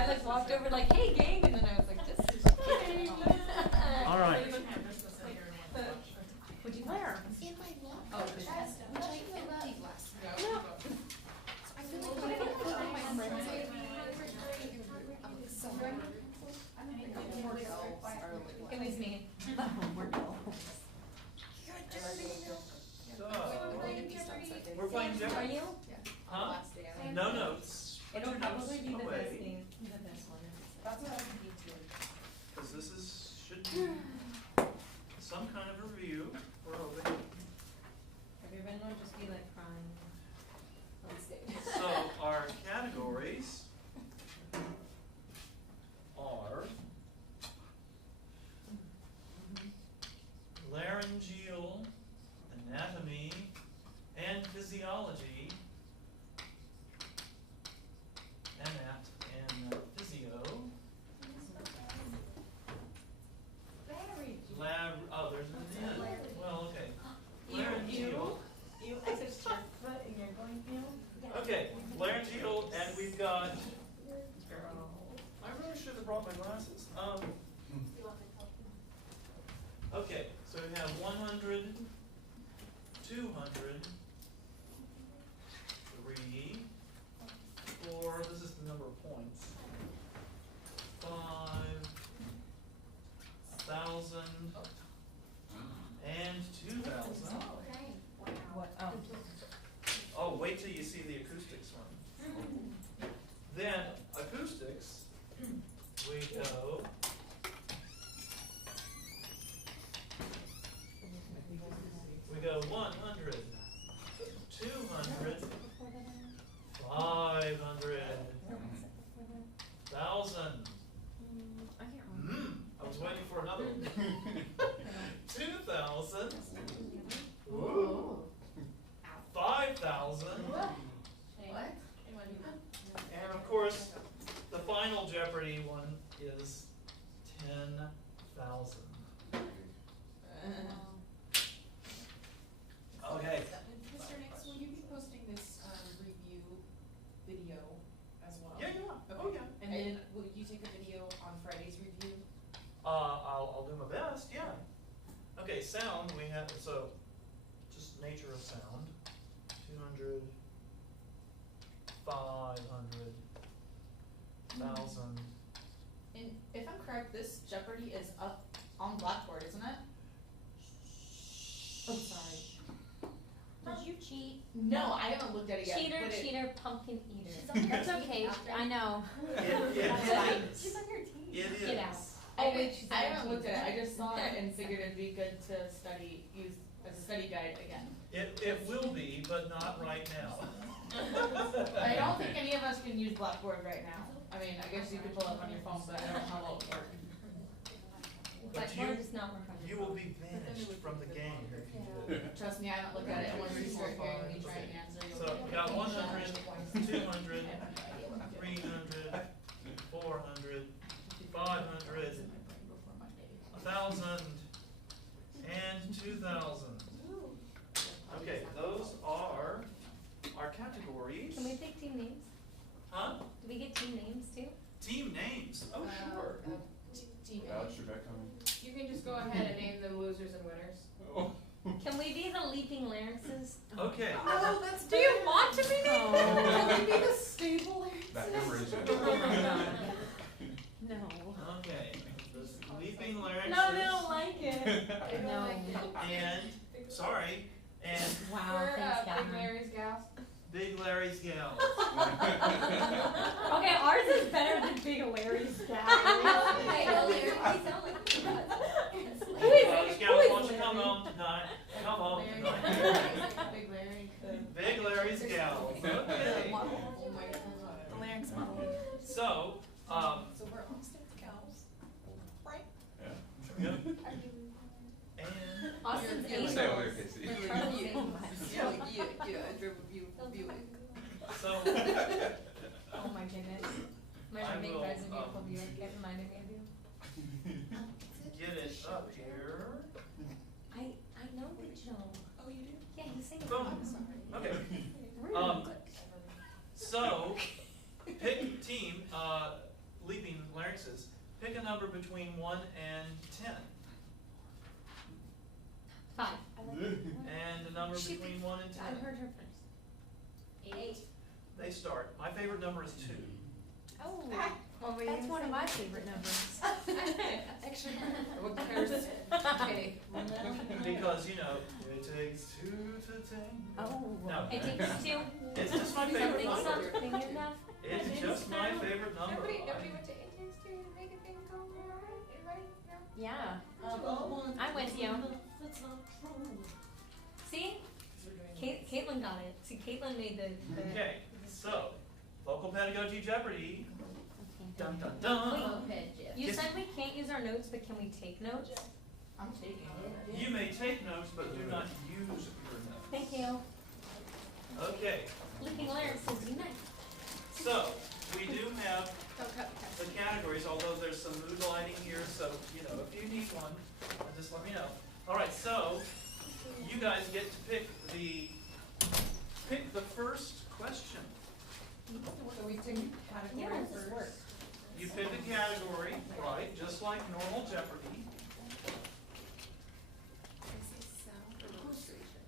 I like walked over like, hey gang, and then I was like, just kidding. All right. Would you where? In my lunch. Oh, Which I emptied last night. So I feel like when I put my friends It was me. We're playing Jeopardy. Are you? Huh? No notes. It'll probably be the away. best thing. The best one. That's what I was thinking too. Because this should be some kind of review. We're hoping. Everyone will just be like crying. Let's see. So our categories are laryngeal anatomy and physiology, anat and physio, oh, there's an N. Well, okay. Laryngeal. You exit your foot and you're going, Okay, laryngeal, and we've got. I really should have brought my glasses. Okay, so we have 100, 200, 3, 4. This is the number of points. 5,000 and 2,000. What? Oh. Oh, wait till you see the acoustics one. Then acoustics, we go. We go 100, 200, 500, 1,000. I was waiting for another one. 2,000. Ooh. 5,000. What? And of course, the final Jeopardy one is 10,000. Okay. Mr. Nix, will you be posting this review video as well? Yeah, yeah. Okay. Oh, yeah. And then will you take a video on Friday's review? I'll do my best, yeah. Okay, sound, we have, so, just nature of sound. 200, 500, 1,000. And if I'm correct, this Jeopardy is up on Blackboard, isn't it? Oh, sorry. Did you cheat? No, I haven't looked at it yet. Cheater, but cheater, pumpkin eater. She's on That's your okay. team. I know. It's fine. She's on your team. It is. Get out. I, Oh, wait, she's I on haven't your looked team. at it. I just saw it and figured it'd be good to study, use as a study guide again. It will be, but not right now. I don't think any of us can use Blackboard right now. I mean, I guess you could pull it up on your phone, but I don't know how well it works. But Blackboard does not work on you will be banished from the game if you do it. Trust me, I haven't looked at it. Once you start hearing me try and answer, you'll So we got 100, 200, 300, 400, 500, 1,000, and 2,000. Okay, those are our categories. Can we pick team names? Huh? Do we get team names too? Team names. Oh, sure. Team Alex, you're back coming. You can just go ahead and name them losers and winners. Oh. Can we be the leaping larynxes? Okay. Oh, that's Do you want to be the? Can we be the stable Back memories. No. Okay. The leaping larynxes. No, they don't like it. No. And, sorry, and Wow, We're thanks, Big Catherine. Larry's gals. Big Larry's gals. Okay, ours is better than Big Larry's gal. Who is Larry's it? gals, Who is won't you come Larry? home tonight? Come home tonight. Big Larry. Big Larry's gals. Okay. Oh my God. The larynx model. So, So we're all six gals, right? Yeah. yep. And Austin's You're Asian. Stay over there, Casey. We're trying to say much. Yeah, I drove a beautiful Buick. so, Oh my goodness. My I roommate will, drives a beautiful Buick. It reminded me of you. get it up here. I know the joke. Oh, you do? Yeah, he's saying Boom. Okay. Rude. So, pick team. larynxes, pick a number between 1 and 10. 5. And a number between 1 and 10. I heard her first. 8. They start. My favorite number is 2. Oh, That's one of my favorite numbers. Actually, What cares? Okay. Because, you know, it takes 2 to tango. Oh. No, it takes 2. it's just my favorite Something, number. something enough. It's just my favorite number. Nobody went to It Takes Two to make a thing go right? Anybody? No? Yeah. I'm with you. See? Caitlin got it. See, Caitlin made the Okay, so, vocal pedagogy Jeopardy. Dun dun Wait. dun. You Yes. said we can't use our notes, but can we take notes? I'm taking it. You may take notes, but do not use your notes. Thank you. Okay, Looking larynxes unite. so, we do have Don't cut the categories, although there's some mood lighting here, so, you know, if you need one, just let me know. Alright, so, you guys get to pick the first question. So we take Yeah, category this first. works. You pick a category, right, just like normal Jeopardy. I say sound or illustration.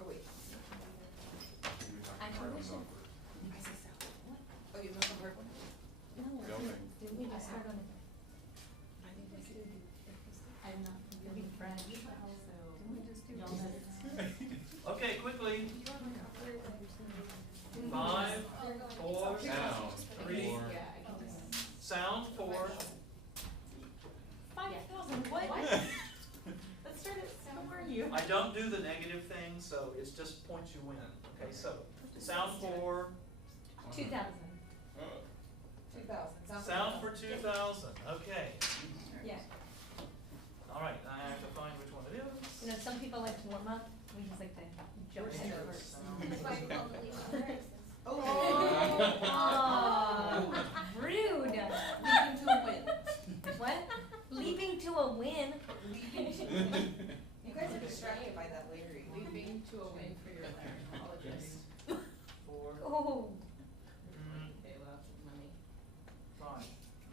Oh wait. I know we should. I say sound. What? Oh, you know the hard one? No, Yelping. didn't we just start on it? I think we could do. I'm not really French, so. Can we just do? Y'all know. Okay, quickly. 5, 4, Sound 3, for sound 4. 5,000, what? Let's start at sound. Where are you? I don't do the negative thing, so it's just points you win. Okay, so sound 4, 2,000. 2000. sound for 2,000. Okay, Yeah. all right. I have to find which one it You know, is. some people like to warm up. We just like to jump in Nature of first. sound. Oh. Oh, rude. Leading to a win. What? Leaping to a win. You guys are distracted by that Larry. Leaping to a win for your laryngologist. 4, Oh. Okay, well, that's money. 5.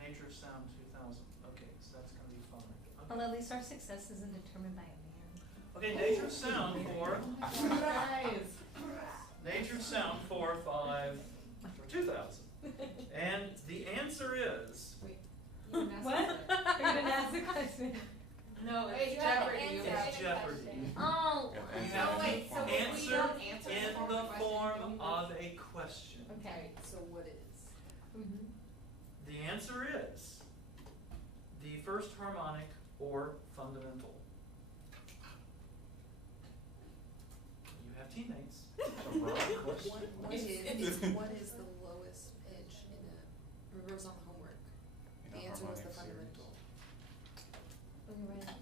Nature of sound 2,000. Okay, so that's going to be 5. Well, Okay. at least our success isn't determined by a man. Okay, nature of sound for Guys. nature of sound for 5 for 2,000. And the answer is What? You're gonna ask the question. No, Wait, it's you have to Jeopardy. answer it's Jeopardy. Oh. You Oh, have wait, to so if we answer don't answer in the the question, form then we of a question. Okay, so what is? Mm-hmm. The answer is the first harmonic or fundamental. You have teammates. What is the lowest pitch in a, remember it was on the homework? The answer was the fundamental.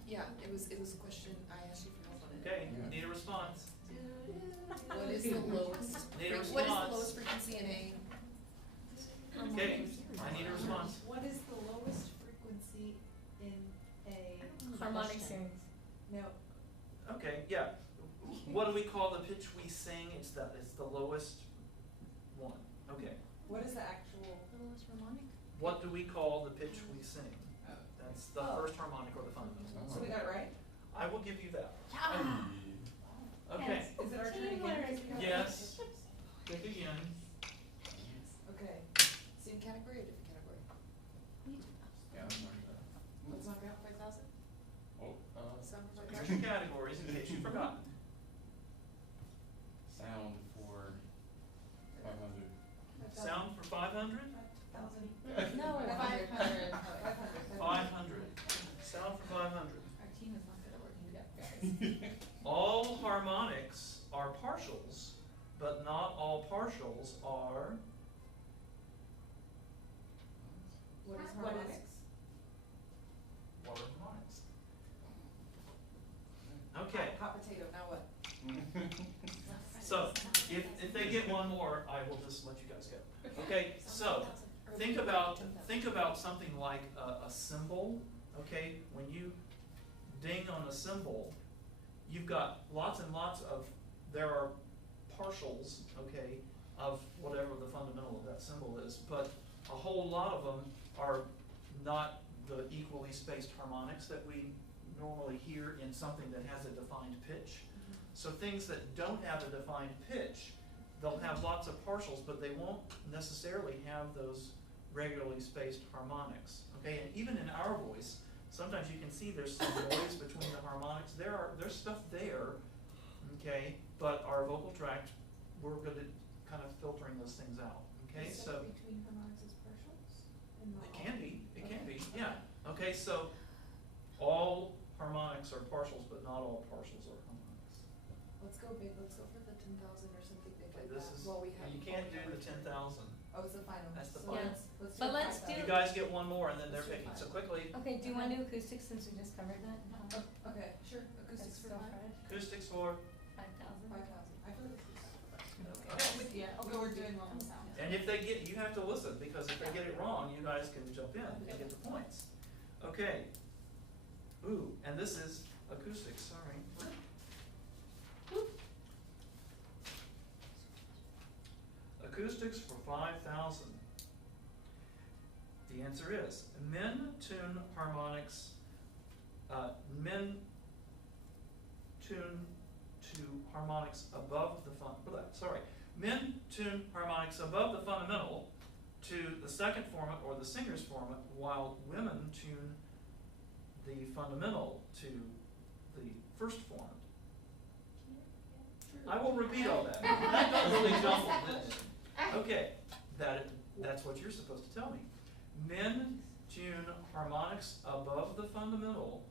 Yeah, it was a question, I asked you for help on it. Okay, Yeah. need a response. What is the lowest, Need a what is the response. lowest frequency in a? Okay, I need a response. What is the lowest frequency in a? Harmonic series. No, Okay, yeah. What do we call the pitch we sing? It's the lowest one. Okay. what is the actual? Lowest harmonic? What do we call the pitch we sing? Oh. That's the Oh. first harmonic or the fundamental. So we got it right? I will give you that. Okay. Yes. Is it our turn again? Yes. Pick again. Okay. Same category or different category? Yeah, I'm like that. Let's knock it out 5,000? Oh, Sound for Here's your 5,000? categories in case you've forgotten. sound for 500. Sound for 500? 1,000. No, 500. 500. Sound for 500. Our team is not good at working together, guys. All harmonics are partials, but not all partials are. What is What is- harmonics? What are harmonics? Okay, Hot potato, now what? so if they get one more, I will just let you guys go. Okay, so think about something like a cymbal. Okay, when you ding on a cymbal, you've got lots and lots of, there are partials, okay, of whatever the fundamental of that cymbal is, but a whole lot of them are not the equally spaced harmonics that we normally hear in something that has a defined pitch. So things that don't have a defined pitch, they'll have lots of partials, but they won't necessarily have those regularly spaced harmonics. Okay, and even in our voice, sometimes you can see there's some noise between the harmonics. There's stuff there, okay, but our vocal tract, we're good at kind of filtering those things out. Okay, Is so that between harmonics is partials? And not it all? can be, Okay. yeah. Okay, so all harmonics are partials, but not all partials are harmonics. Let's go big, let's go for the 10,000 or something big Okay, like this that. is, While we have you can't do the 10,000. Oh, it's the final. That's the So final. let's But do let's 5,000. You guys get one more and then they're Let's do picking, so five. quickly, Okay, do you wanna do acoustics since we just covered that? Okay, sure, acoustics for Let's go 5. for it. acoustics for, 5,000. 5,000. I feel like okay. Yeah, okay, we're doing one more sound. And if they get, you have to listen, because if they get it wrong, you guys can jump in and get the points. Okay. Ooh, and this is acoustics, sorry. Acoustics for 5,000. The answer is, men tune harmonics, men tune to harmonics above the men tune harmonics above the fundamental to the second formant or the singer's formant, while women tune the fundamental to the first formant. I will repeat all that. That got really jumbled, didn't it? Okay, that's what you're supposed to tell me. Men tune harmonics above the fundamental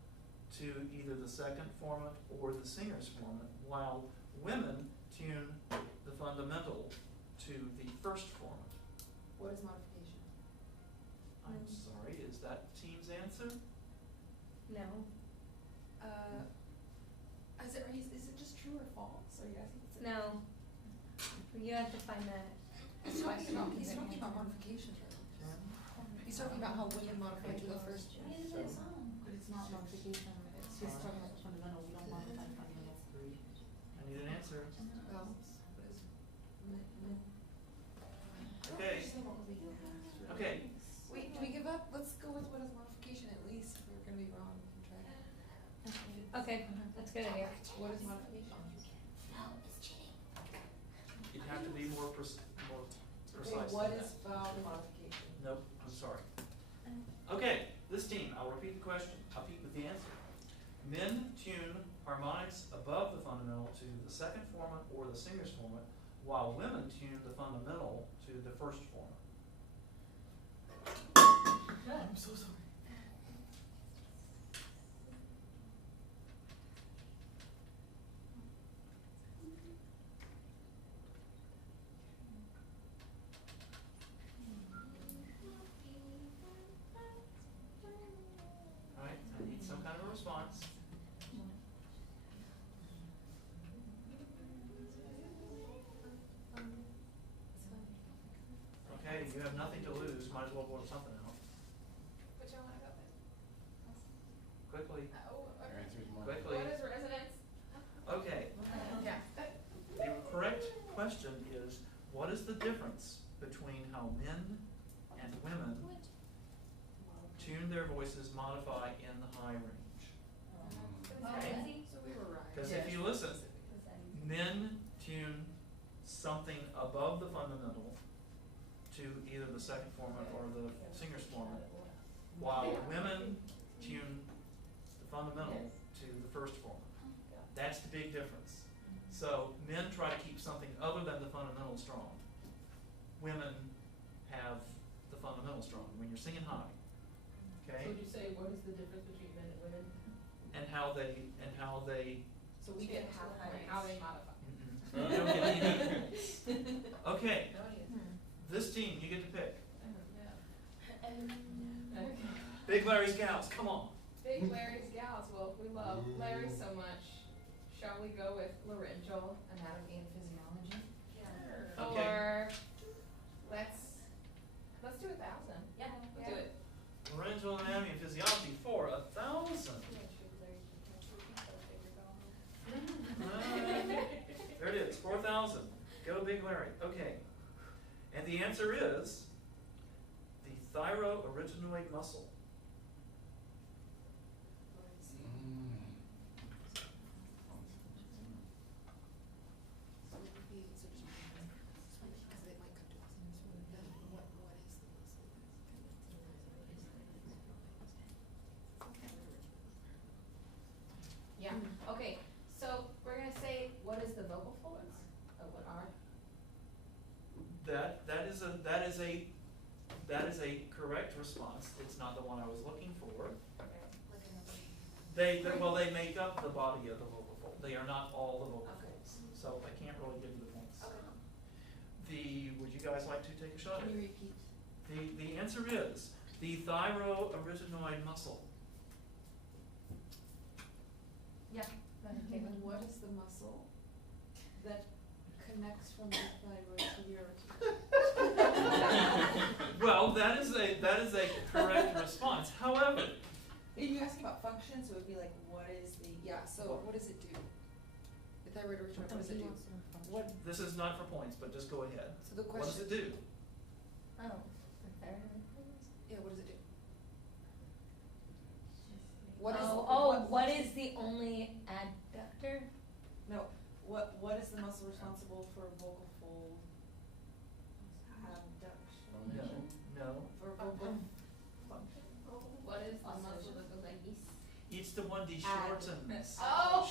to either the second formant or the singer's formant, while women tune the fundamental to the first formant. What is modification? I'm sorry, is that team's answer? No. Is it just true or false? Are you asking? No. You have to find that. He's talking about modification though. He's talking about how women modify to the first. But it's not modification, it's just talking about the fundamental, we don't modify the fundamental. I need an answer. Well, what is Okay. Okay. Wait, do we give up? Let's go with what is modification at least. If we're gonna be wrong, we can try that. Okay, that's a good idea. What is modification? You'd have to be more precise Okay, than what that. is vowel modification? Nope, I'm sorry. Okay, this team, I'll repeat the question, I'll repeat with the answer. Men tune harmonics above the fundamental to the second formant or the singer's formant, while women tune the fundamental to the first formant. I'm so sorry. Alright, I need some kind of a response. Okay, you have nothing to lose, might as well blurt something out. Which one wanna go with? Quickly, Your answer's more. quickly. What is resonance? Okay, Yeah. the correct question is, what is the difference between how men and women tune their voices, modify in the high range? Okay. So we were right. Because if you listen, men tune something above the fundamental to either the second formant or the singer's formant, while women tune the fundamental to the first formant. That's the big difference. So men try to keep something other than the fundamental strong. Women have the fundamental strong when you're singing high. Okay? So would you say, what is the difference between men and women? And how they So we get half points. How they modify. you don't get any. Okay, this team, you get to pick. Big Larry's gals, come on. Big Larry's gals, well, we love Larry so much, shall we go with laryngeal anatomy and physiology? Sure. Okay. Or, let's do 1,000. Yeah. Do it. Laryngeal anatomy and physiology for 1,000. There it is, 4,000. Go Big Larry. Okay. And the answer is the thyroarytenoid muscle. So it would be sort of, because they might come to us and sort of know what is the muscle Yeah, okay, so we're gonna say, what is the vocal folds? What are? That is a correct response. It's not the one I was looking for. like another. They make up the body of the vocal fold. They are not all the vocal Okay. folds. So I can't really give you the points. Okay. Would you guys like to take a shot at Can you it? repeat? The answer is the thyroarytenoid muscle. Yeah. And what is the muscle that connects from the thyroid to your Well, that is a correct response. However, Are you asking about function? So it would be like, what is the, Yeah, so what does it do? The thyroid hormone, what does it do? what, this is not for points, but just go ahead. So the What does question. it do? Oh, Yeah, what does it do? What is? What is the only adductor? no, what is the muscle responsible for vocal fold abduction? No. For vocal function? what is the muscle that goes like this? It's the one that shortens. Oh,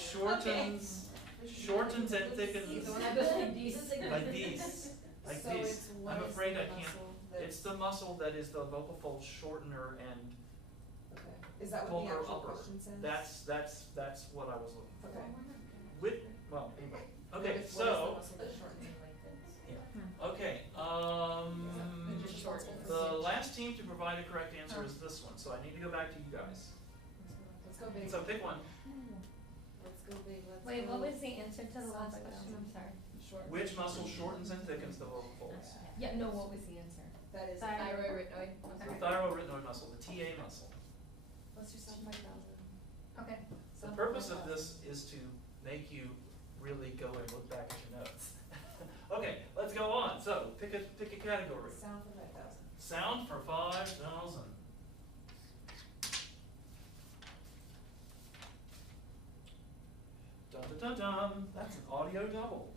Shortens and thickens. The one that goes like this. Like these. Like So these. it's what I'm is afraid the I can't. muscle that- It's the muscle that is the vocal fold shortener and Okay, is that what the vocal actual upper. question says? That's what I was looking for. Okay. Well, anyway. What Okay, is- so, what is the muscle that shortens like this? okay, It just shortens. the last team to provide a correct answer is this one, so I need to go back to you guys. Let's go big. So pick one. Let's go big, let's go. Wait, what was the answer to the last Sounds like question? I'm sorry. Short. Which muscle shortens and thickens the vocal folds? Yeah, no, what was the answer? That is. Thyroid. The thyroarytenoid muscle, the TA muscle. Let's do something 5,000. Okay. The purpose of this is to make you really go and look back at your notes. Okay, let's go on. So pick a category. Sound for 5,000. Sound for 5,000. Dun dun dun dun. That's an audio double.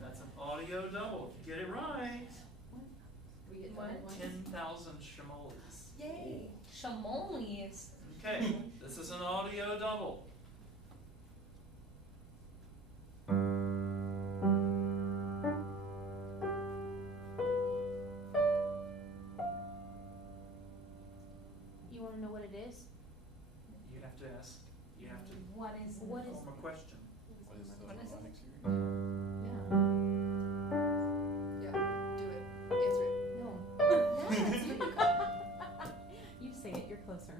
That's an audio double. If you get it right, We get What? double ones? 10,000 shimoles. Yay. Chamolis. Okay, this is an audio double. You wanna know what it is? You have to ask. You have to What is form a question. What is the What is it? harmonic series? Yeah, do it. Answer it. No. You say it, you're closer.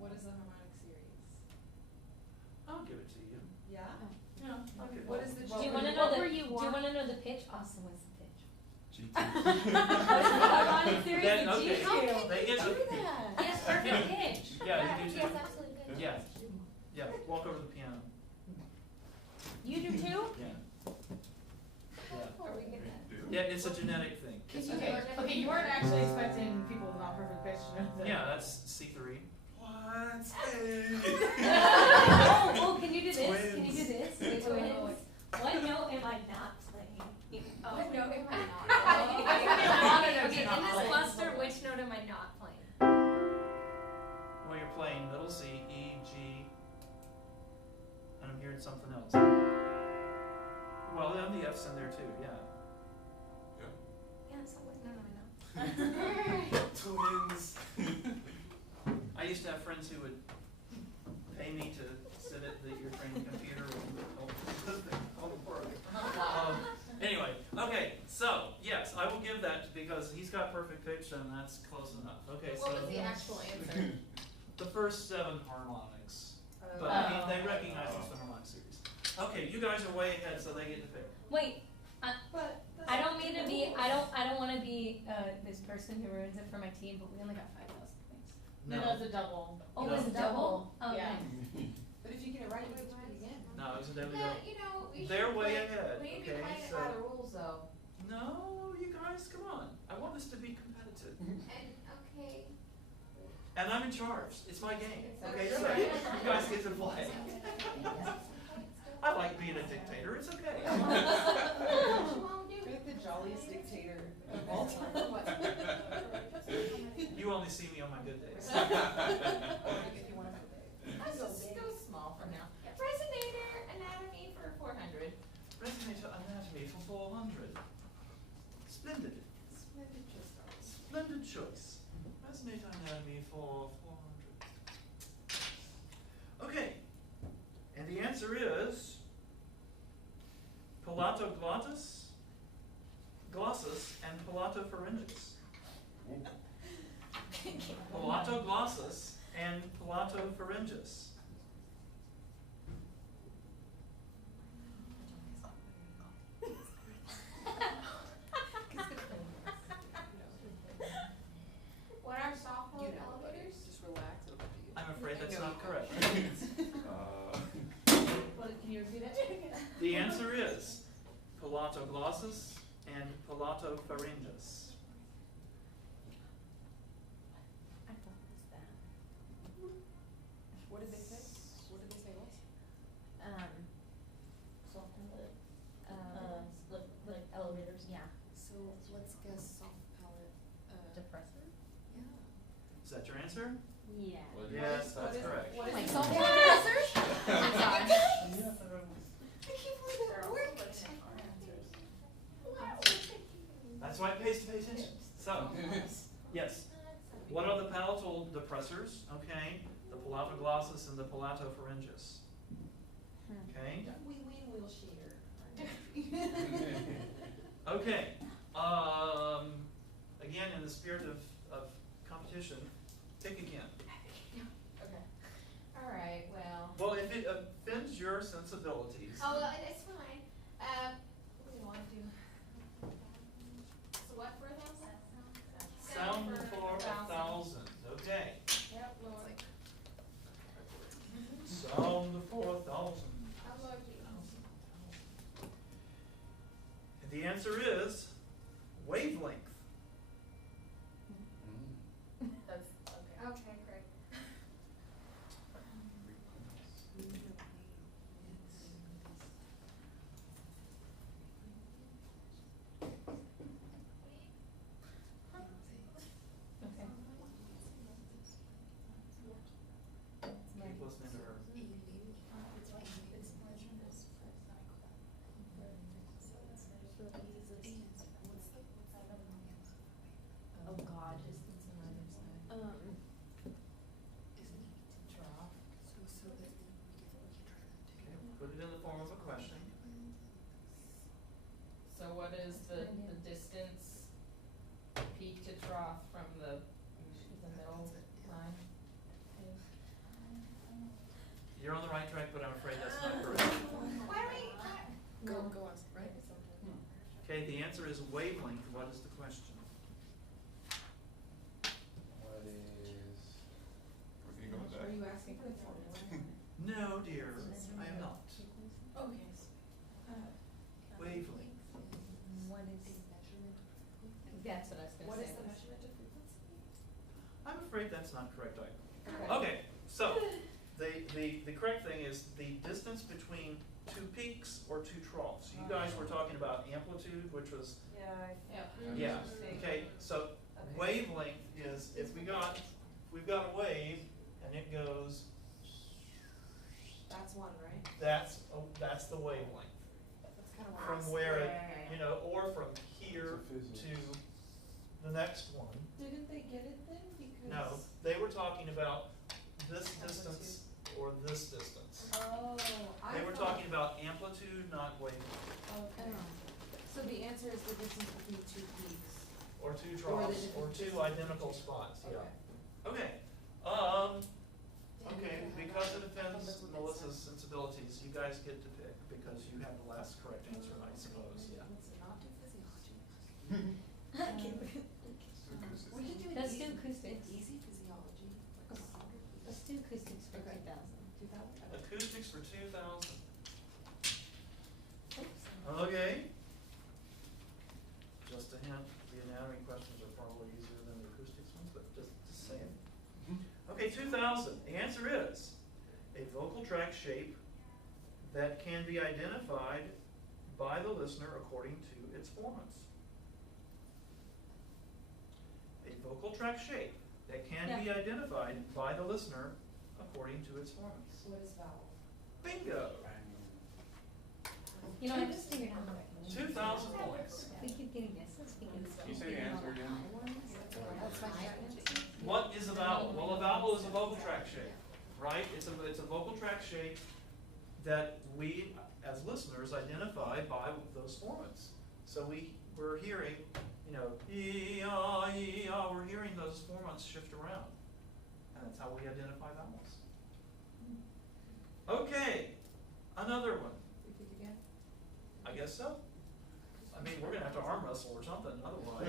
What is the harmonic series? I'll give it to you. Yeah? Yeah, I'll give it. What is the? Do you wanna know the, do you wanna know the pitch? Austin, what's the pitch? G2. Harmonic series Then, of okay. G2. They get the, Yes, perfect pitch. yeah, you do too. Yes, absolutely good. Yeah. Yeah, walk over to the piano. You do too? Yeah. Yeah. Are we good at? Yeah, it's a genetic thing. It's a- Okay, you weren't actually expecting people with non-perfect pitch to know that. Yeah, that's C3. What? Oh, can you do this? Can you do this? Twins. Twins. What note am I not playing? Oh. What note am I not? Okay, in this cluster, which note am I not playing? Well, you're playing middle C, E, G, and I'm hearing something else. Well, then the F's in there too, yeah. Yeah, it's not no, no. Twins. I used to have friends who would pay me to sit at your training computer and help work. Anyway, okay, so yes, I will give that because he's got perfect pitch and that's close enough. Okay, What so was the actual answer? the first 7 harmonics, but I mean they recognize it's the harmonic series. Okay, you guys are way ahead, so they get to pick. Wait, But. I don't mean to be, I don't wanna be, this person who ruins it for my team, but we only got 5,000 points. No, it's a double. Oh, No. it was a double? Oh, Yeah. nice. But if you get it right, you get to pick again. No, it was a daily Yeah, double. you know, we should They're way play- ahead, We need to okay, be playing it so- by the rules though. No, you guys, come on. is to be competitive. And, okay. And I'm in charge. It's my game. Okay, That's so right. you guys get to play. I like being a dictator. It's okay. You're like the jolliest dictator of all time. You only see me on my good days. Let's just go small for now. Resonator anatomy for 400. Resonator anatomy for 400. Splendid. Splendid choice. Resonator anatomy for 400. Okay. And the answer is palatoglottis, glossus, and palatopharyngeus. Palatoglossus and palatopharyngeus. What are softball elevators? Just relax, it'll be you. I'm afraid that's not correct. What, can you repeat it? The answer is palatoglossus and palatopharyngeus. What did they say? What did they say was? Like elevators, yeah. So let's guess soft palate, Depressor? yeah. Is that your answer? Yeah. What is- Yes, that's correct. What is Like it? soft Yeah. depressors? I can't believe that worked. That's why it pays to pay attention. So, yes. What are the palatal depressors? Okay, the palatoglossus and the palatopharyngeus. Okay. Wheelchair. Okay. Again, in the spirit of competition, pick again. Okay. Alright, well. Well, if it offends your sensibilities. Oh, well, it's fine. What do you want to do? So what for 1,000? Sound for 1,000. Okay. Yep, Lord. Sound for 1,000. How Lord you? And the answer is wavelength. That's, okay. Okay, great. Okay. Keep listening to her. Oh, God. Okay, put it in the form of a question. So what is the distance peak to trough from the middle line? You're on the right track, but I'm afraid that's not correct. Why are we? Go on, right? Okay, the answer is wavelength. What is the question? What is, we're gonna go with Are that? you asking for the formula? No, dear, I am not. Okay. Wavelength. What is? That's what I was gonna What say. is the measurement of frequency? I'm afraid that's not correct either. Okay. Okay, so the correct thing is the distance between two peaks or two troughs. You guys were talking about amplitude, which was, yeah, okay, so wavelength is if we've got a wave and it goes, That's one, right? that's the wavelength. That's kind of From where it, you know, or from here to the next one. Didn't they get it then? Because. No, they were talking about this distance or this distance. Oh, They were talking about amplitude, not wavelength, Okay. So the answer is the distance between two peaks. or two Or the troughs, different or two distances. identical spots, yeah. Okay. Okay, okay, because it offends Melissa's sensibilities, you guys get to pick, because you have the last correct answer, I suppose, yeah. Let's not do physiology. Acoustics. We can do Let's do acoustics. easy physiology. Like Let's do acoustics for Okay. 2,000. 2,000? Acoustics for 2,000. Okay. Just a hint, the anatomy questions are 2000, the answer is a vocal tract shape that can be identified by the listener according to its formants. A vocal tract shape that can be identified by the listener according to its formants. What is vowel? Bingo! You know, I just figured out how to 2,000 points. We keep getting guesses because. Can you say the answer again? That's my strategy. What is a vowel? Well, a vowel is a vocal tract shape, right? It's a vocal tract shape that we, as listeners, identify by those formants. So we're hearing, you know, ee-ah, ee-ah, we're hearing those formants shift around. And that's how we identify vowels. Okay, another one. Repeat again. I guess so. I mean, we're gonna have to arm wrestle or something, otherwise.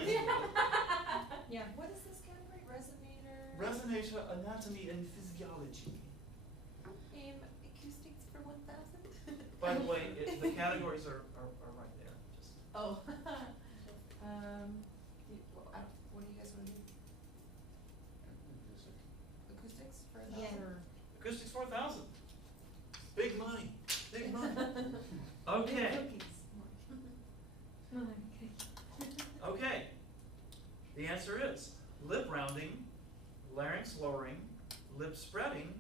Yeah. What is this category? Resonator? Resonation, anatomy, and physiology. Acoustics for 1,000? By the way, the categories are right there. Just Oh. What do you guys want to do? Acoustics for 1,000? Yeah. Acoustics 4,000. Big money. Big money. Okay. Okay. The answer is lip rounding, larynx lowering, lip spreading,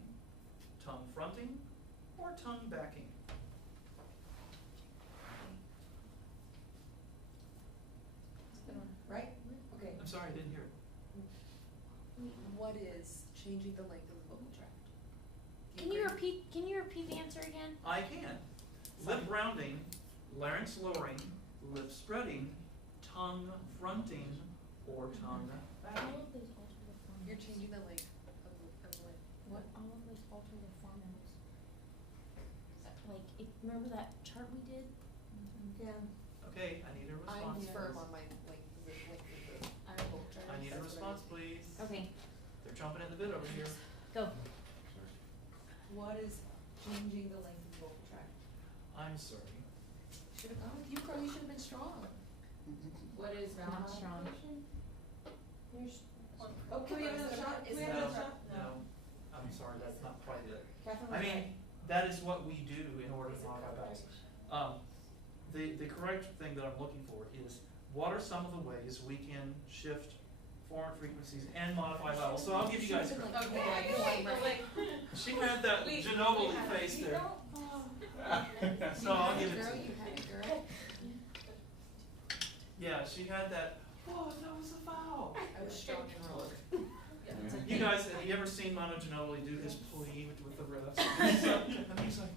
tongue fronting, or tongue backing. Right? Okay. I'm sorry, I didn't hear it. What is changing the length of the vocal tract? Do Can you agree? repeat the answer again? I can. Lip rounding, larynx lowering, lip spreading, tongue fronting, or tongue All backing. of those alter the formants. You're changing the length of what? What? All of those alter the formants. Like, remember that chart we did? Yeah. Okay, I need a I'm response. firm please. on my, like, the length of the vocal tract. I need a That's what response, please. Okay, They're chomping at the bit over here. go. What is changing the length of the vocal tract? I'm sorry. Should've gone with you, Carl, you should've been strong. What is vowel Not strong. modification? Oh, can we have another shot? Can we have No, another shot? no, I'm sorry, that's not quite it. Catherine I was mean, right. that is what we do in order to modify vowels. The correct thing that I'm looking for is, what are some of the ways we can shift foreign frequencies and modify vowels? So I'll give you guys Should've credit. been like, Okay, but like. She had that Ginobili face there. So I'll give it girl, to you. you had it, girl. Yeah, she had that, whoa, that was a vowel. I was strong and roller. You guys, have you ever seen Manu Ginobili do his plea with the refs? And he's like,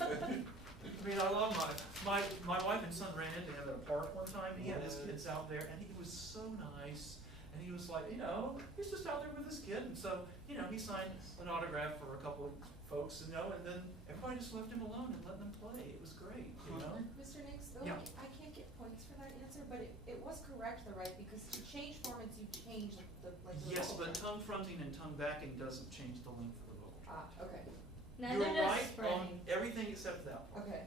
I mean, I love my wife and son ran into him at a park one time. He had his kids out there, and he was so nice. And he was like, you know, he's just out there with his kid, and so, you know, he signed an autograph for a couple of folks, you know, and then everybody just left him alone and let them play. It was great, you know. Mr. Nix, though, Yeah. I can't get points for that answer, but it was correct though, right? Because to change formants, you change the Yes, vocal but tract. tongue fronting and tongue backing doesn't change the length of the vocal tract. Okay, Neither You're does right on spreading. everything except that part. okay.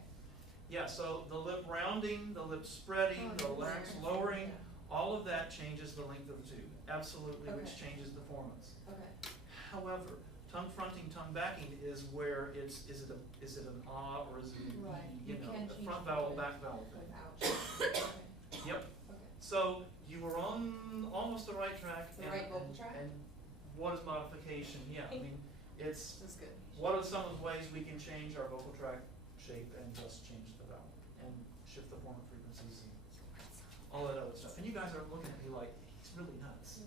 Yeah, so the lip rounding, the lip spreading, the larynx lowering, all of that changes the length of the tube, absolutely, which Okay. changes the formants. Okay. However, tongue fronting, tongue backing is where is it an ah or is it an Right. e, you You know, can the change front the vowel, voice back vowel thing. Without. Okay. Yep, Okay. so you were on almost the right track. The right vocal track? And what is modification? Yeah, I mean, it's, That's good. what are some of the ways we can change our vocal tract shape and just change the vowel and shift the formant frequencies and all that other stuff? And you guys are looking at me like, he's really nuts.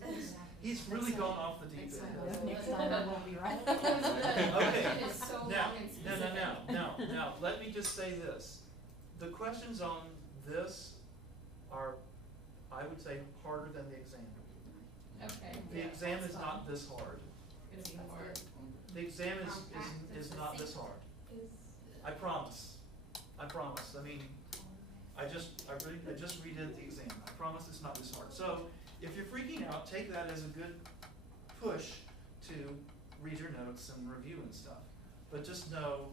He's really gone off the deep Next end. time. Next time I won't be right. Okay, It is so now, long and now, let me just say this. The questions on this are, I would say, harder than the exam. Okay. The Yeah, exam that's is fine. not this hard. It's gonna be hard. The exam is not this hard. I promise. I promise. I mean, I just redid the exam. I promise it's not this hard. So if you're freaking out, take that as a good push to read your notes and review and stuff. But just know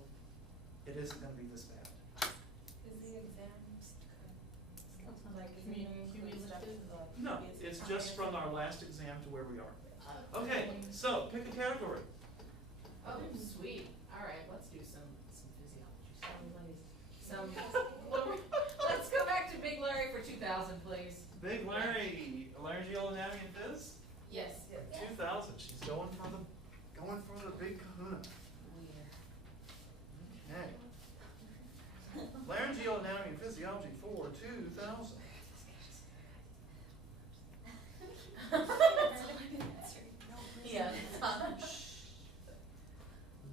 it isn't gonna be this bad. Is the exam Like cumulative to the No, previous it's exam? just from our last exam to where we are. Okay, so pick a category. Oh, sweet. All right, let's do some physiology. Let's go back to Big Larry for 2,000, please. Big Larry, laryngeal anatomy and phys? Yes. 2,000. She's going for the big kahuna. Okay. Laryngeal anatomy and physiology for 2,000. Yeah.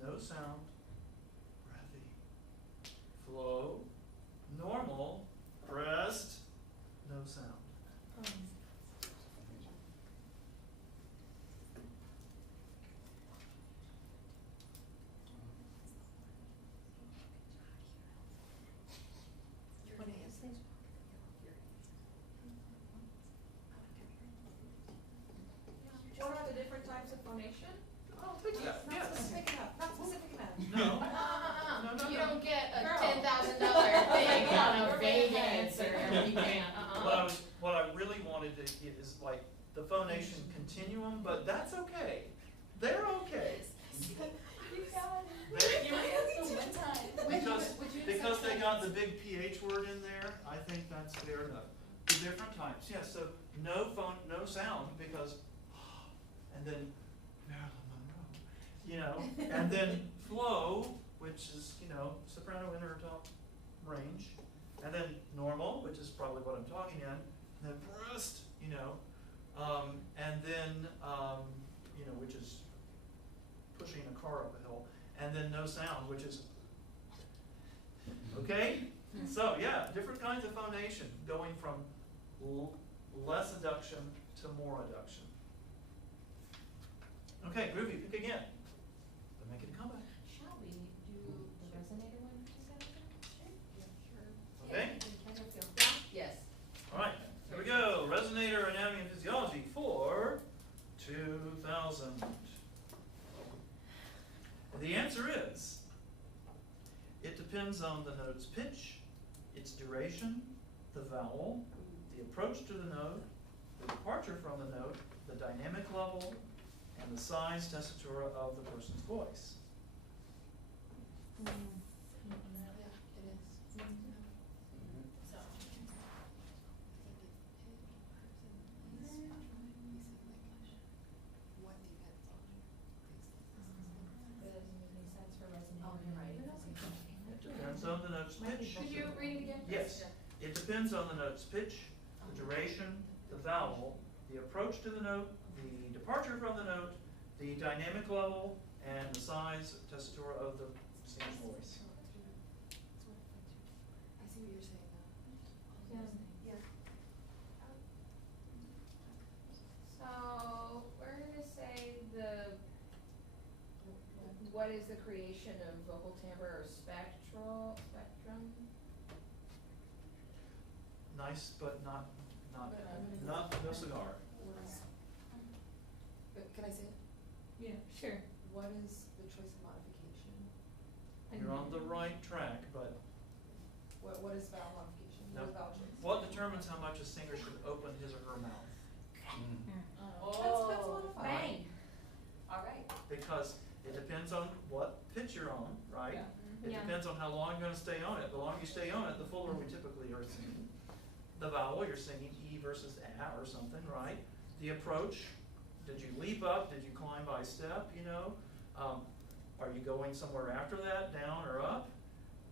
No sound, breathy, flow, normal, rest, no sound. What are the different types of phonation? Oh, think of that, Not yes. specific enough, not specific enough. No. You No. don't get a Girl. $10,000 thing on a We're vague vague. answer. You can't, What I really wanted to get is like the phonation continuum, but that's okay. They're okay. Because they got the big PH word in there, I think that's fair enough. The different types, yes, so no sound because, and then Marilyn Monroe, and then flow, which is, soprano inner or top range, and then normal, which is probably what I'm talking in, and then breast, and then, which is pushing a car up a hill, and then no sound, which is, okay? So, yeah, different kinds of phonation, going from less adduction to more adduction. Okay, groovy, pick again. But make it a comeback. Shall we do the resonator one for 2,000? Okay? Yes. All right, here we go. Resonator anatomy and physiology for 2,000. The answer is, it depends on the note's pitch, its duration, the vowel, the approach to the note, the departure from the note, the dynamic level, and the size tessitura of the person's voice. Depends on the note's pitch. Could you read it again? Yes. It depends on the note's pitch, the duration, the vowel, the approach to the note, the departure from the note, the dynamic level, and the size tessitura of the singer's voice. I see what you're saying now. Yeah. So, we're gonna say what is the creation of vocal timbre or spectrum? Nice, but not no cigar. But can I say it? Yeah, sure. What is the choice of modification? You're on the right track, but What is vowel modification? No. What is vowel choice? what determines how much a singer should open his or her mouth? That's modified. Bang. All right. Because it depends on what pitch you're on, right? It Yeah. depends on how long you're going to stay on it. The longer you stay on it, the fuller we typically are singing. The vowel, you're singing E versus A or something, right? The approach, did you leap up? Did you climb by step, Are you going somewhere after that, down or up?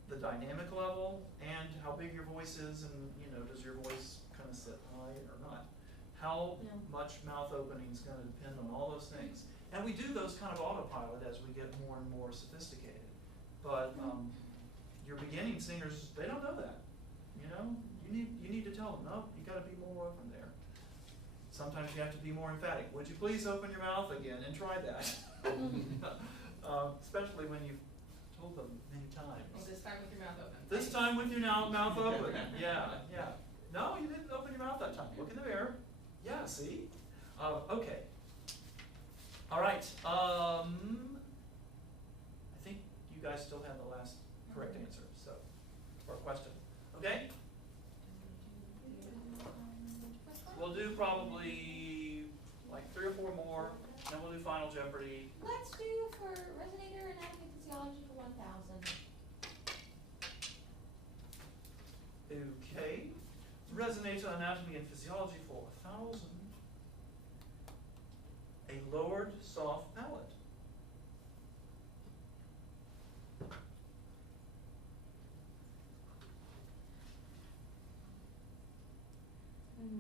The dynamic level, and how big your voice is, and, does your voice kind of sit high or not? How much mouth opening is going to depend on all those things. And we do those kind of autopilot as we get more and more sophisticated. But your beginning singers, they don't know that. You need to tell them, no, you got to be more open there. Sometimes you have to be more emphatic. Would you please open your mouth again and try that? Especially when you've told them many times. Well, this time with your mouth open. This time with your mouth open. Yeah. No, you didn't open your mouth that time. Look in the mirror. Yeah, see? Okay. All right. I think you guys still have the last correct answer, or question. Okay? We'll do probably like 3 or 4 more. then we'll do Final Jeopardy. Let's do for resonator anatomy physiology for 1,000. Okay. Resonator anatomy and physiology for 1,000. A lowered soft palate.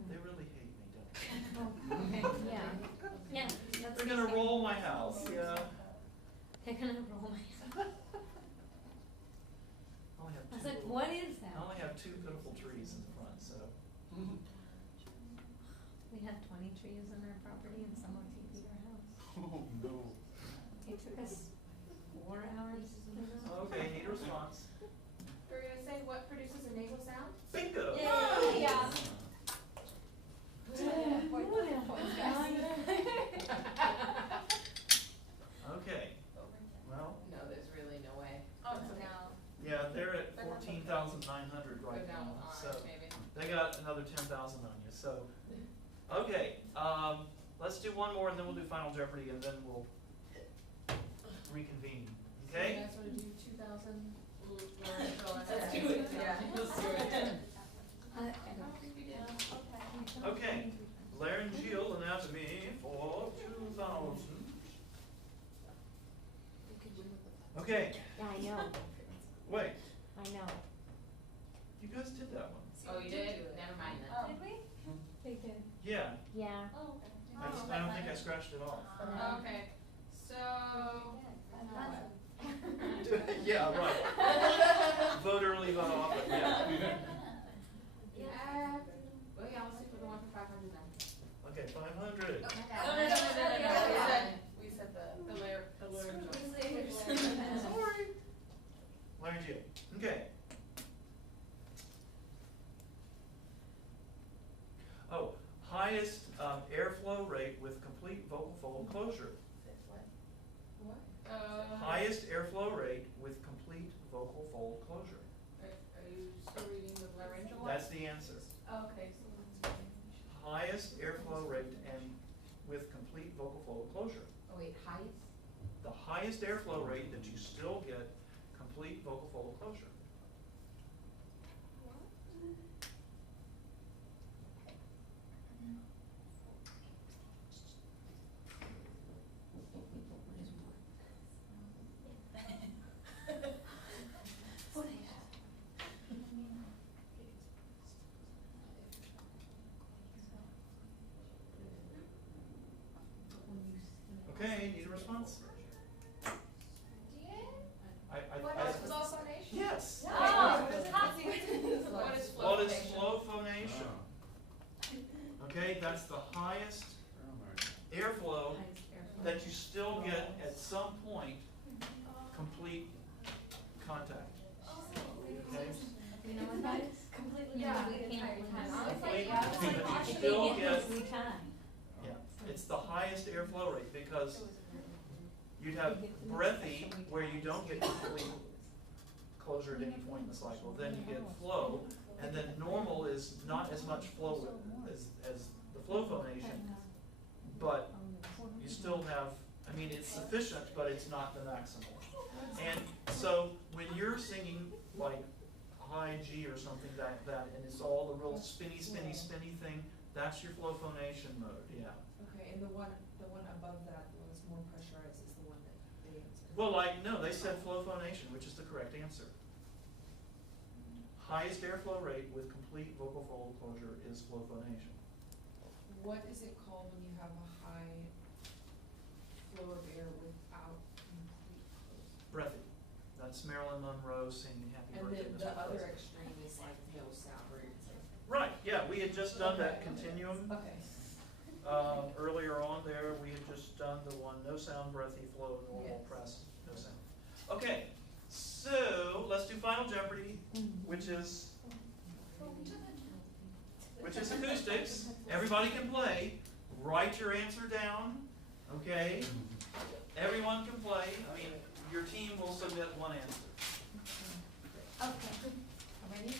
They really hate me, don't they? Okay, yeah. Yeah. They're gonna roll my house, yeah. They're gonna roll my house. I only have I was two like, little- what is that? I only have two pitiful trees in the front, so. We have 20 trees on our property and someone TP'd our house. Oh, no. It took us 4 hours to do it. Okay, need a response. We're gonna say what produces a nasal sound? Bingo! Yeah. Okay, well, No, there's really no way. Oh, no. yeah, they're at 14,900 right Go down now, with so orange, maybe. they got another 10,000 on you, so. Okay, let's do one more and then we'll do Final Jeopardy and then we'll reconvene, okay? So you guys wanna do 2,000? Let's do it. Yeah, let's do it. Okay, laryngeal anatomy for 2,000. Okay, Yeah, I know, wait, I know. you guys did that one. Oh, you did? Never mind then. Did we? They did. Yeah, Yeah. Oh, I don't think I scratched it off. Okay, so. Yeah, right. Vote early, vote often, yeah. Well, yeah, let's do for the one for 500 then. Okay, 500. We said the Sorry. Laryngeal, okay. Oh, highest airflow rate with complete vocal fold closure. Highest airflow rate with complete vocal fold closure. Are you still reading the laryngeal one? That's the answer. Okay, so. Highest airflow rate and with complete vocal fold closure. Oh wait, highest? The highest airflow rate that you still get complete vocal fold closure. Okay, need a response? What is flow phonation? Yes. Oh, What is flow phonation? Okay, that's the highest airflow that you still get at some point complete contact. Okay? You know what that is? Completely. Yeah, we the can't. entire time. Complete, Yeah, it's like but you actually still get get, every time. yeah, it's the highest airflow rate because you'd have breathy where you don't get complete closure at any point in the cycle, then you get flow, and then normal is not as much flow as the flow phonation, but you still have, I mean, it's sufficient, but it's not the maximal. And so when you're singing like high G or something like that, and it's all the real spinny thing, that's your flow phonation mode, yeah. Okay, and the one above that, the one that's more pressurized is the one that they answered. Well, like, no, they said flow phonation, which is the correct answer. Highest airflow rate with complete vocal fold closure is flow phonation. What is it called when you have a high flow of air without complete closure? Breathy. That's Marilyn Monroe singing Happy And Birthday, then Mr. the other President. extreme is like no sound, where it's like. Right, yeah, we had just done that continuum. Okay. Earlier on there, we had just done the one, no sound, breathy, flow, normal, Yes. press, no sound. Okay, so let's do Final Jeopardy, which is acoustics. Everybody can play. Write your answer down, okay? Everyone can play. I mean, your team will submit one answer. Okay. Ready?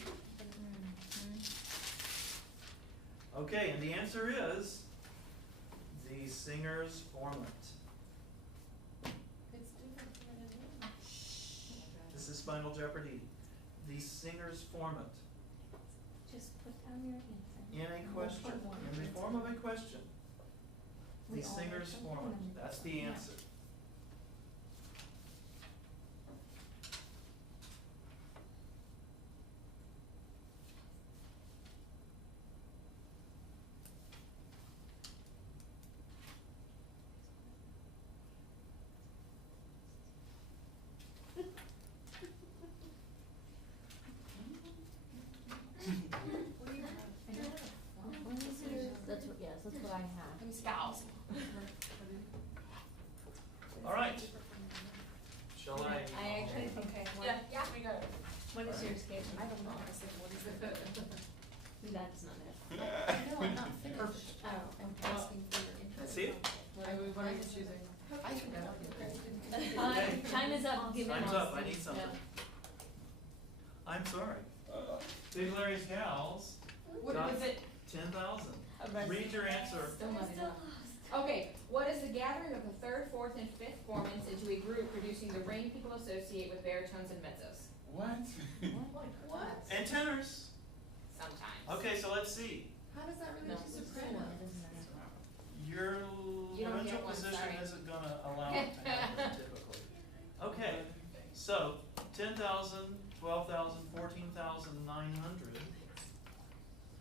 Okay, and the answer is The singer's formant. It's different from an enigma. This is Final Jeopardy. The singer's formant. Just put down your answer. In a question, in the form of a question. We The all singer's wrote something formant, and then- that's the yeah. answer. What do you have? That's what, yes, that's what I have. Let me scowl. All right. Shall I? I actually think I have one. Yeah, we got it. What is yours, Kate? I don't know, I was like, what is it? That's not it. No, I'm not finished. Oh, I'm okay. asking for your input. See it? What are you choosing? I don't know. Time is up, give me Time's one. up, I need something. I'm sorry. Big Larry's Gals What got was it? 10,000. Read your answer. Still not enough. Okay, what is the gathering of the third, fourth, and fifth formants into a group producing the ring people associate with baritones and mezzos? What? What? And tenors. Sometimes. Okay, so let's see. How does that relate to soprano? Your You don't laryngeal get one, position sorry. isn't gonna allow it to happen typically. Okay, so 10,000, 12,000, 14,900.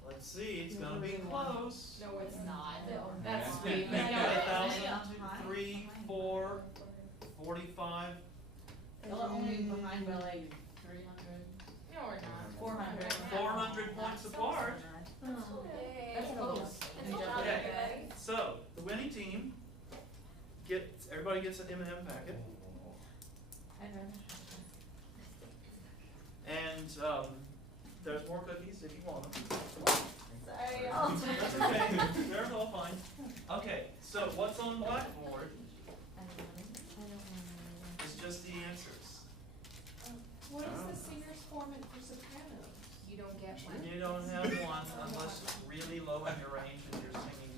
Let's see, it's gonna be close. No, it's not. That's That's sweet. sweet. Maybe No, it 1,000, isn't. 2, 3, 4, 45. They're only behind by like 300. No, we're not. 400. 400 points apart. That's close. Okay, so the winning team everybody gets an M&M packet, and there's more cookies if you want them. Sorry. That's okay, they're all fine. Okay, so what's on Blackboard is just the answers. What is the singer's formant for soprano? You don't get one? You don't have one unless it's really low in your range and you're singing.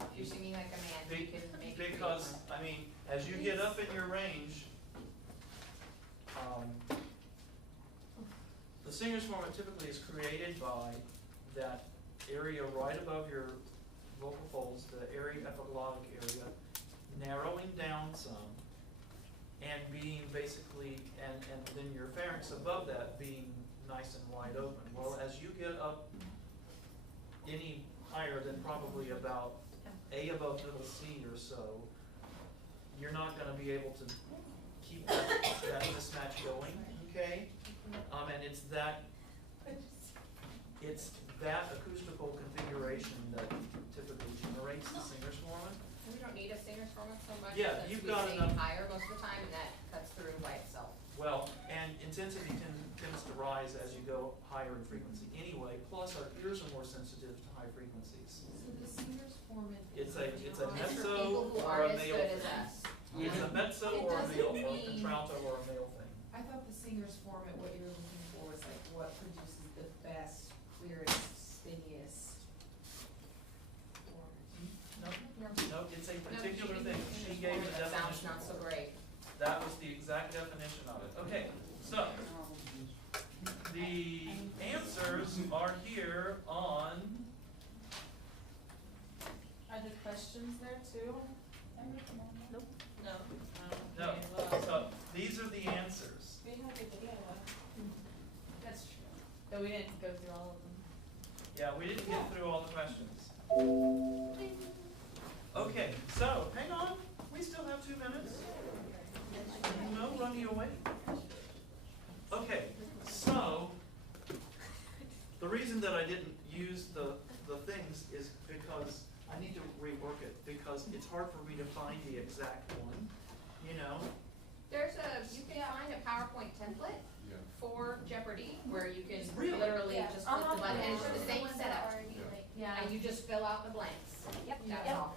If you're singing like a man, you can make it. Because, I mean, as you get up in your range, the singer's formant typically is created by that area right above your vocal folds, the area epiglottic area, narrowing down some, and being basically, and then your pharynx above that being nice and wide open. Well, as you get up any higher than probably about A above middle C or so, you're not gonna be able to keep that mismatch going, okay? And it's that acoustical configuration that typically generates the singer's formant. We don't need a singer's formant so much. Yeah, since you've we got sing enough. higher most of the time, and that cuts through by itself. Well, and intensity tends to rise as you go higher in frequency anyway, plus our ears are more sensitive to high frequencies. So the singer's formant. It's a It's for mezzo people who or aren't a as male good as thing. us. It's a mezzo It or a doesn't male, or a mean- contralto or a male thing. I thought the singer's formant, what you were looking for was like what produces the best, clearest, stingiest formant. No, it's a particular thing. She gave the That sounds definition. not so great. That was the exact definition of it. Okay, so the answers are here on. Are the questions there too? Nope. No. No, Okay, well, so these are the answers. we have the video. That's true. But we didn't go through all of them. Yeah, we didn't get through all the questions. Okay, so hang on, we still have 2 minutes. No running away. Okay, so the reason that I didn't use the things is because I need to rework it, because it's hard for me to find the exact one, you know? You can find a PowerPoint template Yeah. for Jeopardy, where you can Really? literally Yeah. just click the button, and it's the same setup. Yeah. And you just fill out the blanks. Yep. That's Yep. all.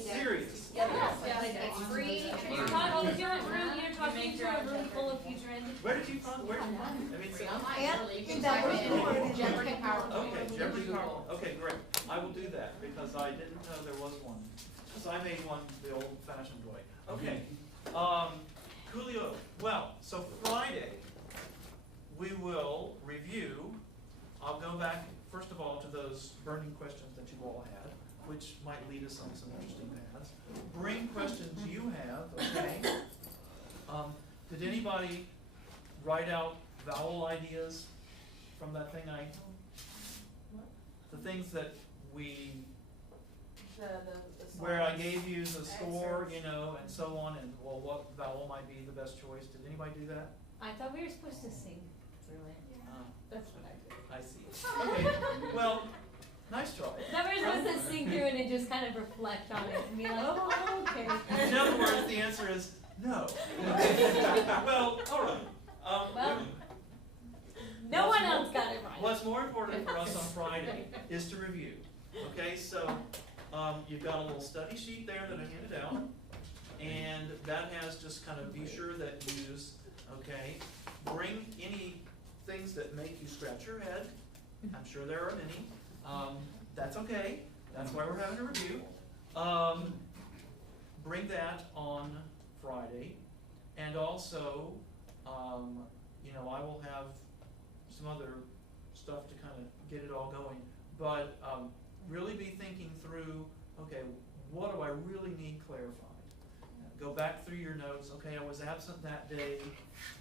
Serious? It's free. You're talking into a room, you're talking into a room full of future entities. Where did you find, I mean, Free so, online, Yeah, literally, you can that type was in the one. Jeopardy PowerPoint. okay, Jeopardy PowerPoint, okay, great. I will do that, because I didn't know there was one. Because I made one the old-fashioned way. Okay, coolio. Well, so Friday, we will review. I'll go back, first of all, to those burning questions that you all had, which might lead us on some interesting paths. Bring questions you have, okay? Did anybody write out vowel ideas from that thing the things that we, where I gave you the score, you know, and so on, and well, what vowel might be the best choice? Did anybody do that? I thought we were supposed to sing through it. That's what I did. I see. Okay, well, nice try. That we're supposed to sing through it and just kind of reflect on it and be like, oh, okay. In other words, the answer is no. Well, all right. Well, no one else got it right. What's more important for us on Friday is to review. Okay, so you've got a little study sheet there that I handed out, and that has just kind of be sure that you use, okay, bring any things that make you scratch your head. I'm sure there are many. That's okay. That's why we're having a review. Bring that on Friday, and also, you know, I will have some other stuff to kind of get it all going. But really be thinking through, okay, what do I really need clarified? Go back through your notes. Okay, I was absent that day.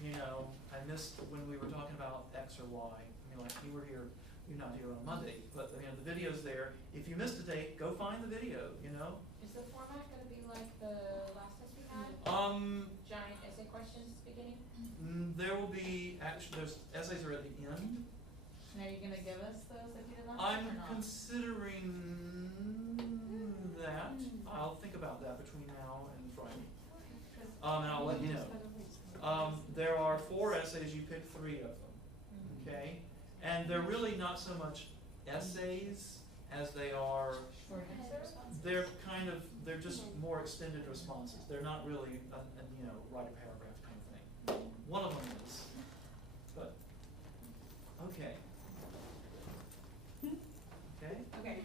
You know, I missed when we were talking about X or Y. You know, like you were here, you're not here on Monday, but you know the video's there. If you missed a date, go find the video. You know. Is the format gonna be like the last test we had? Giant essay questions at the beginning? There will be actually there's essays are at the end. And are you gonna give us those that you did last I'm time or not? considering that. I'll think about that between now and Friday. And I'll let you know. There are 4 essays. You pick 3 of them. Okay, and they're really not so much essays as they are. They're kind of just more extended responses. They're not really you know, write a paragraph kind of thing. One of them is, but okay. Okay. Okay.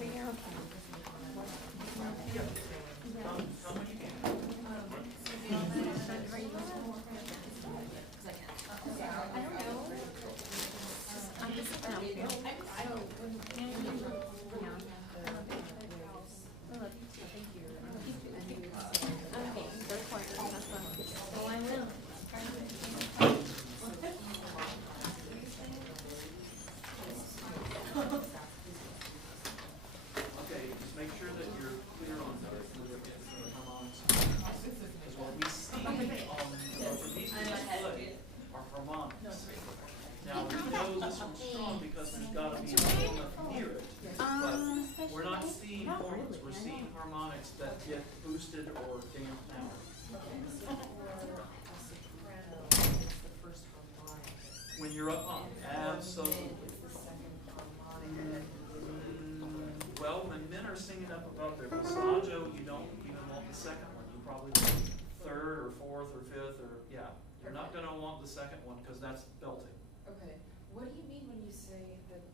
Yeah. Come when you can. I don't know. I'm just looking out here. I don't. Okay, third quarter, that's fine. Oh, I will. Okay, just make sure that you're clear on the harmonics. Because what we see on these display are harmonics. Now, we know this one's strong because there's got to be a formula near it, but we're not seeing horns. We're seeing harmonics that get boosted or damped out. When you're up on, absolutely. Well, when men are singing up above their passaggio, you don't even want the second one. You probably want 3rd or 4th or 5th or, yeah. You're not going to want the second one because that's belting. Okay, what do you mean when you say that